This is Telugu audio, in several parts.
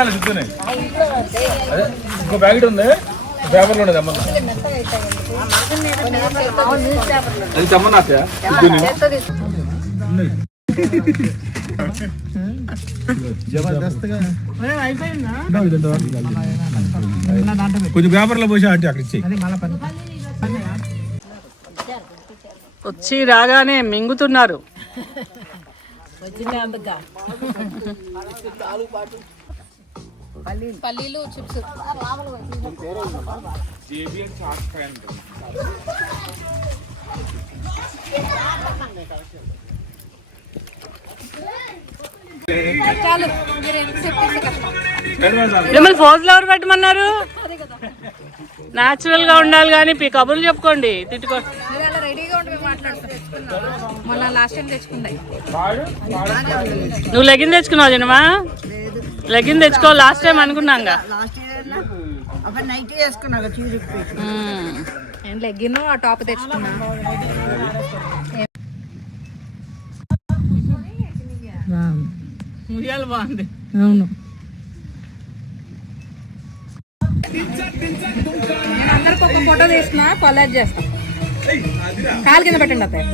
నాలుగు చెప్తున్నాయి. అదే ఇంకో ప్యాకెట్ ఉంది పేపర్లో ఉండేది అమ్మ. అది తెమ్మన్నా కొంచెం పేపర్లో పోసి అటు అక్కడ ఇచ్చి. వచ్చి రాగానే మింగుతున్నారు. పల్లీలు చిప్స్ చాలు. మిమ్మల్ని ఫోజులు ఎవరు పెట్టమన్నారు? న్యాచురల్ గా ఉండాలి కానీ కబుర్లు చెప్పుకోండి, తిట్టుకో. రెడీగా ఉండి మాట్లాడుతున్నాం. మొన్న లాస్ట్ టైం తెచ్చుకుంటాయి. నువ్వు లెగిన్ తెచ్చుకున్నావు జనమా? లెగిన్ తెచ్చుకో, లాస్ట్ టైం అనుకున్నాగా. లెగ్గిన్ ఆ టాప్ తెచ్చుకున్నా. ముయ్యాలు బాగుంది. అవును, నేను అందరికి ఒక ఫోటో తీసుకున్నా, కొలాజ్ చేస్తా. కాలు కింద పెట్టండి అత్తయ్య.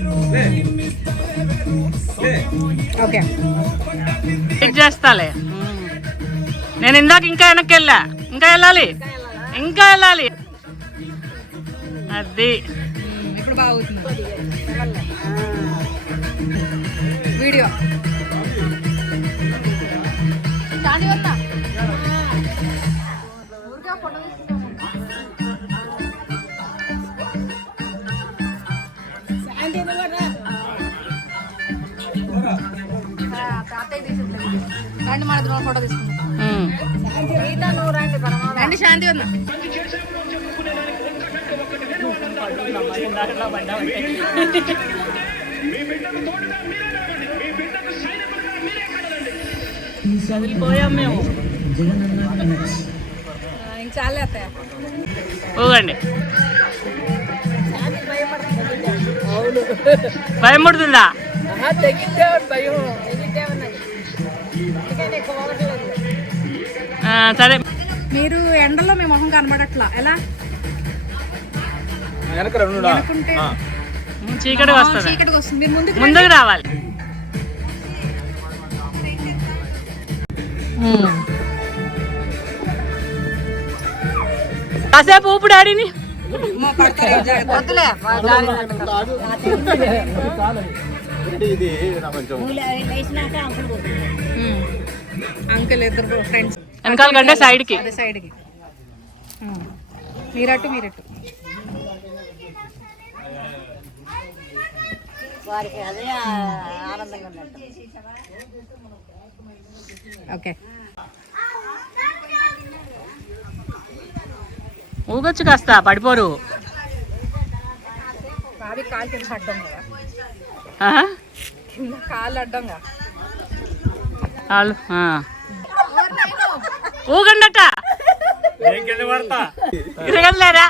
ఓకే చేస్తాలే. నేను ఇందాక ఇంకా వెనక్కి వెళ్ళా, ఇంకా వెళ్ళాలి, ఇంకా వెళ్ళాలి. అది ఇప్పుడు బాగుంది వీడియో. రండి మన ఇద్దరం ఫోటో తీసుకుందాం. రండి శాంతి ఉందా? చదివిపోయాం మేము. ఇంక చాలే అత్తయ్య. పోగండి. భయం పడుతుందా? సరే. మీరు ఎండలో మీ మొహం కనబడట్లా, ఎలా? చీకటికి వస్తుంది. చీకటికి వస్తుంది. మీరు ముందుకు రావాలి. కాసేపు ఊపు డాడీని. అంకుల్ ఇద్దరు ఫ్రెండ్స్ వెనకాల కంటే సైడ్కి. సైడ్కి మీరట్టు మీరట్టు. ఓకే, ఊగొచ్చు కాస్త, పడిపోరు. బావి కాలు కింద అడ్డం కదా, కాళ్ళు అడ్డంగా. ఊగండట. తిరగలేరా?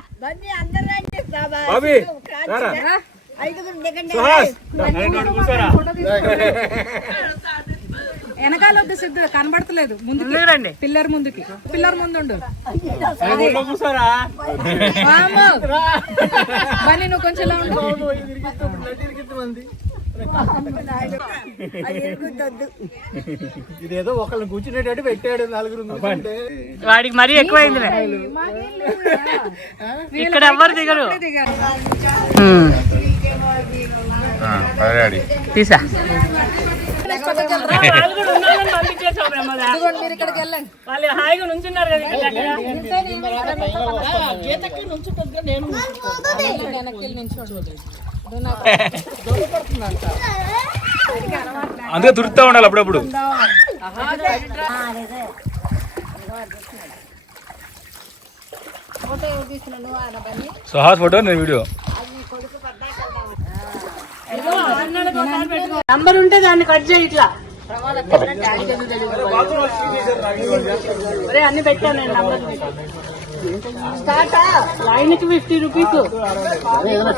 వెనకాల వద్దు సిద్ధు, కనబడతలేదు. ముందుకు రండి. పిల్లర్ ముందుకి, పిల్లర్ ముందు ఉండు. బన్నీ నువ్వు కొంచెం ఇలా ఉండు. ఇదేదో ఒకళ్ళని కూర్చునేటట్టు పెట్టాడు, నలుగురు. వాడికి మరీ ఎక్కువైంది. ఇక్కడ ఎవ్వరు దిగరు. తీసా మీరు ఇక్కడికి వెళ్ళండి. వాళ్ళు హాయిగా నుంచున్నారు కదా. అందుకే దురుకుతా ఉండాలి అప్పుడప్పుడు. సుహాస్ ఫోటో, నేను వీడియో. నంబర్ ఉంటే దాన్ని కట్ చేయి. ఇట్లా అన్ని పెట్టాను నేను. నంబర్ లైన్ కి 50 రూపీస్. ఏదైనా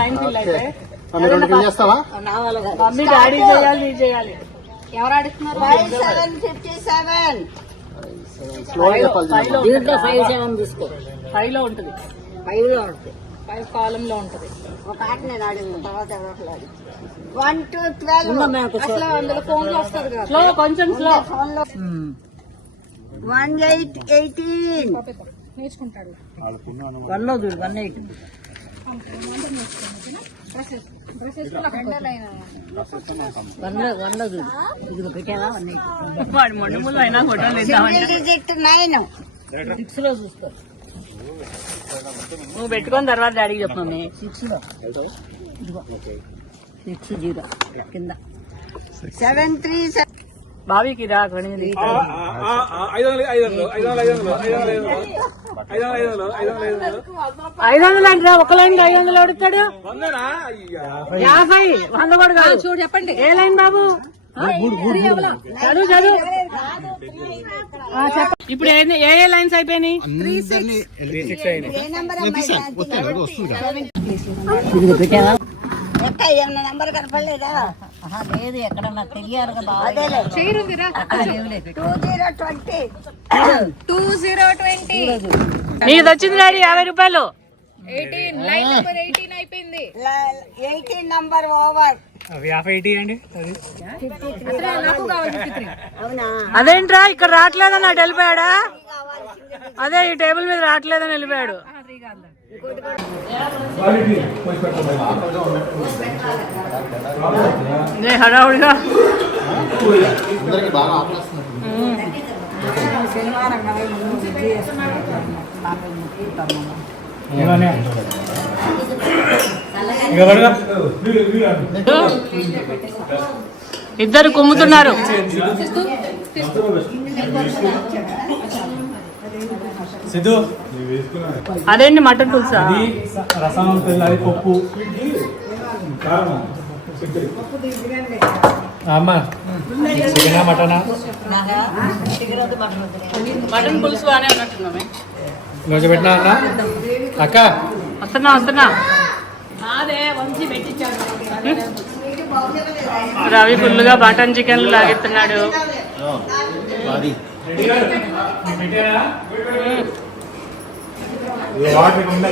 లైన్ ఫిల్ అయితే మమ్మీ డాడీ చేయాలి, నీ చేయాలి. ఎవరు అడుగుతున్నారు? 5757. దీంట్లో 5-7 తీసుకో. 5 లో ఉంటుంది. 5 లో ఉంటుంది. 5 కాలంలో ఉంటది. ఒక ఆట నేను ఆడింది, తర్వాత ఎవరో ఒకరు ఆడింది. 1 to 12. అసలు అందులో ఫోన్ లో వస్తుంది కదా. స్లో, కొంచెం స్లో. ఫోన్ లో 1818. నేర్చుకుంటాడు. 1 లో చూడు, 18. వాడు మొండములు అయినా కొట్టాలి. Single digit 9. 6 లో చూసుకో. నువ్వు పెట్టుకొని తర్వాత డాడీకి చెప్పమని. 6 లో 60 కింద 737. బావికి రా కొని 500 500 అంటే ఒక లైన్ 500 అడుగుతాడు. 50 100 కూడా కాదు. చూడు చెప్పండి. ఏ లైన్ బాబు? చదువు. ఇప్పుడు ఏ లైన్స్ అయిపోయినాయి? ఏ నెంబర్ అమ్మాయి? ఎక్క ఏమన్నా నెంబర్ కనపడలేదా? లేదు, ఎక్కడ నాకు తెలియాలి కదా. అదేలే. 2020 నీది వచ్చింది డాడీ 50 రూపాయలు. 18 లైన్ నెంబర్ 18 అయిపోయింది. 18 నంబర్ ఓవర్. 50 అండి. నాకు కావాలి 53. అవునా? అదేంట్రా ఇక్కడ రావట్లేదని అటు వెళ్ళిపోయాడా? అదే ఈ టేబుల్ మీద రావట్లేదని వెళ్ళిపోయాడు. హడావుడిగా ఇద్దరు కుమ్ముతున్నారు. సిద్ధు అదేంటి మటన్ పులుసా? రసం అది పప్పు. అమ్మా చికెనా మటనా? మటన్ పులుసు బాగానే ఉన్నట్టున్నామే. కొంచెం పెట్టినా అన్న. అక్క వస్తున్నా. రవి ఫుల్గా మటన్ చికెన్లు లాగెత్తున్నాడు.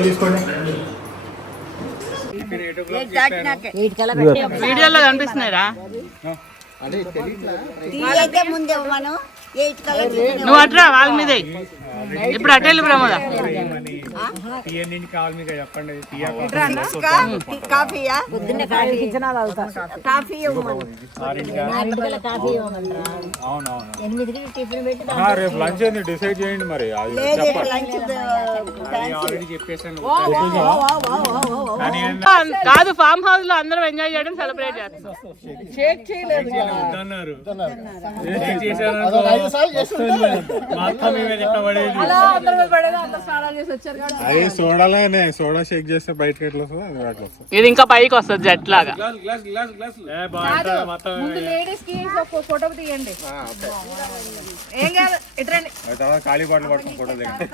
తీసుకోండి. వీడియోలో కనిపిస్తున్నాయిరా. అయితే ముందే మనం 8 కలర్. నువ్వు అట్రా వాళ్ళ మీద. ఇప్పుడు అటెళ్ళు ప్రమోద. కావాలి మీకు చెప్పండి. కాఫీయా? కాఫీ రేపు లంచ్ ఏంది డిసైడ్ చేయండి మరి. కాదు, ఫామ్ హౌస్ లో అందరం ఎంజాయ్ చేయడం, సెలబ్రేట్ చేస్తాం. అది సోడాలోనే సోడా షేక్ చేస్తే బయటకి ఎట్లా వస్తుంది అది అట్లా వస్తుంది. ఇది ఇంకా పైకి వస్తుంది జెట్ లాగా. ముందు లేడీస్ కి ఒక ఫోటో తీయండి. ఏం కాదు, ఇట్రండి. తర్వాత ఖాళీ బాటలు పట్టుకుని ఫోటో దిగండి.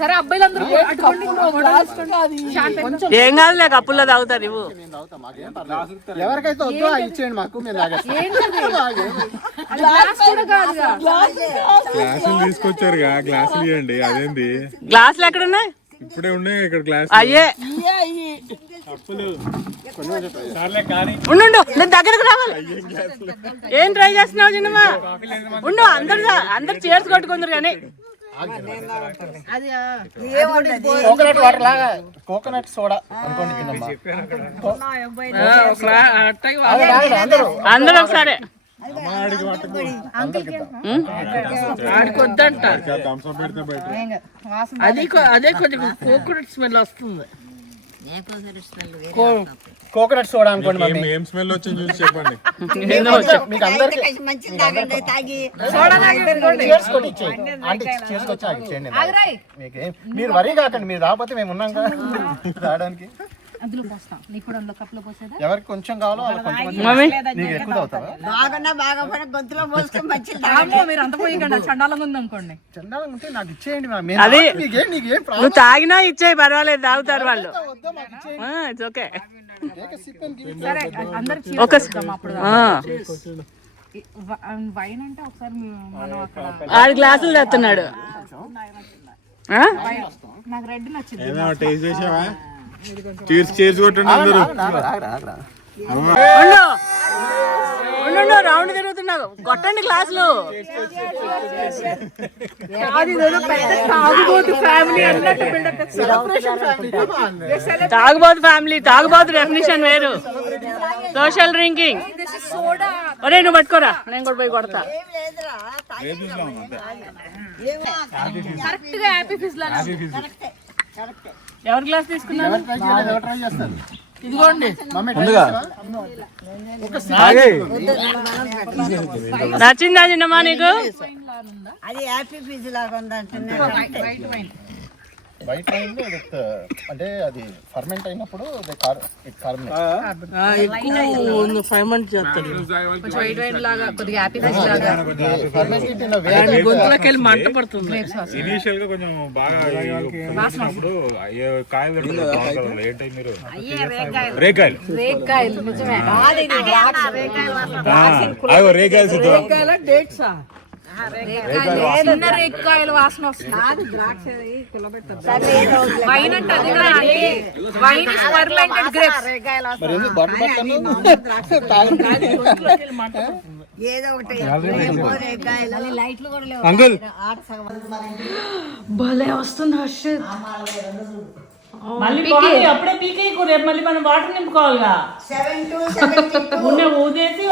సరే అబ్బాయిలందరూ ఏం కాదులే, కప్పుల్లో తాగుతారు. ఇవ్వు ఎవరికైతే వద్దో ఇచ్చేయండి మాకు. మేము గ్లాసులు తీసుకొచ్చారుగా, గ్లాసులు ఇవ్వండి. అదేంది గ్లాసులు ఎక్కడున్నాయి? ఇప్పుడే ఉన్నాయి ఇక్కడ గ్లాస్. అయ్యే ఉండు, నేను దగ్గరకు రావాలి. ఏం ట్రై చేస్తున్నావు చిన్నమ్మా? ఉండు, అందరు చేర్స్ కొట్టుకుందరు కానీ. కోకోనట్ వాటర్ లాగా కోకోనట్ సోడా అనుకోండి. అందరూ ఒకసారి ఆడికొద్దంట. అదే కొంచెం కోకోనట్ స్మెల్ వస్తుంది. కోకోనట్ సోడా అనుకోండి. ఏం స్మెల్ వచ్చింది చూసి చెప్పండి. మీకు అందరికి మంచిది తాగండి, తాగి మీకేం మీరు వరీ కాకండి. మీరు రాకపోతే మేము ఉన్నాం కదా రావడానికి. అందులో పోస్తాం. నీకు కూడా అందులో కప్పులో పోసేదా? ఎవరికి కొంచెం కావాలో వాళ్ళకి కొంచెం. నీకు ఎక్కువ తాగుతావా? బాగా గొంతులో పోసుకొని మంచిది అమ్మో, మీరు అంత పోయికండి. చండాలంగా ఉంది అనుకోండి. చందాలంగా ఉంటే నాకు ఇచ్చేయండి. నువ్వు తాగినా ఇచ్చేయి, పర్వాలేదు, తాగుతారు వాళ్ళు. It's okay. సరే అందరు అప్పుడు వైన్ అంటే ఒకసారి మనం అక్కడ 6 గ్లాసులు తెస్తున్నాడు. నాకు రెడ్ నచ్చింది. ఏదో టేస్ట్ చేసావా? చీర్స్ కొట్టండి అందరూ. ఉండు రౌండ్ తిరుగుతున్నావు, కొట్టండి గ్లాసులు. తాగుబోతు ఫ్యామిలీ, తాగుబోతు డెఫినేషన్ వేరు, సోషల్ డ్రింకింగ్. ఒరే నువ్వు పట్టుకోరా, నేను కూడా పోయి కొడతా. కరెక్ట్ గా హ్యాపీ ఫిజ్ లాగా. ఎవరి గ్లాస్ తీసుకున్నారు? ఇదిగోండి. నచ్చిందా చిన్నమ్మా నీకు? అది హ్యాపీ ఫీజు లాగా ఉందంటున్నాడు. వైట్ వైన్ అంటే అది ఫర్మెంట్ అయినప్పుడు వైట్ వైన్ లాగా కొద్దిగా హ్యాపీ ఫిజ్ లాగా. గొంతులకెళ్ళి మంట పడుతుంది. ఇనీషియల్ గా కొంచెం బాగా వచ్చినప్పుడు కాయలు ఏంటంటే మీరు రేకాయలు నిజమే. రేకాయలు డేట్సా? చిన్న రేక్కాయల వాసన వస్తుంది. వైన్ అంటే అది కాదండి, వైన్ ఇస్ ఫర్మెంటెడ్ గ్రేప్స్. ఏదో ఒకటి లైట్లు కూడా లేవు. అంకుల్ భలే వస్తుంది హర్షిత్. మళ్ళీ అప్పుడే పీకేయకు, రేపు మళ్ళీ మనం వాటర్ నింపుకోవాలిగా. 7 to 72. ఊదేసి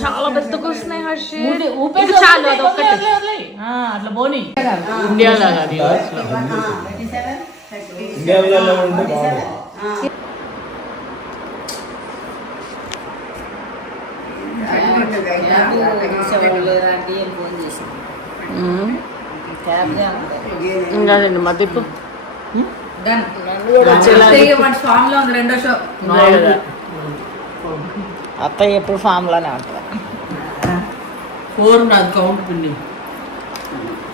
చాలా పెద్దగా వస్తున్నాయి హర్షిత్. ఊపేసి చాలు, అట్లా పోనీ. ఇండియా లాగా ఇంకా మధ్యపు ఫామ్ లో ఉంది. రెండో షో అత్తయ్య ఎప్పుడు ఫామ్ లోనే ఉంటుంది. 4 నాది కౌంట్ పిన్ని.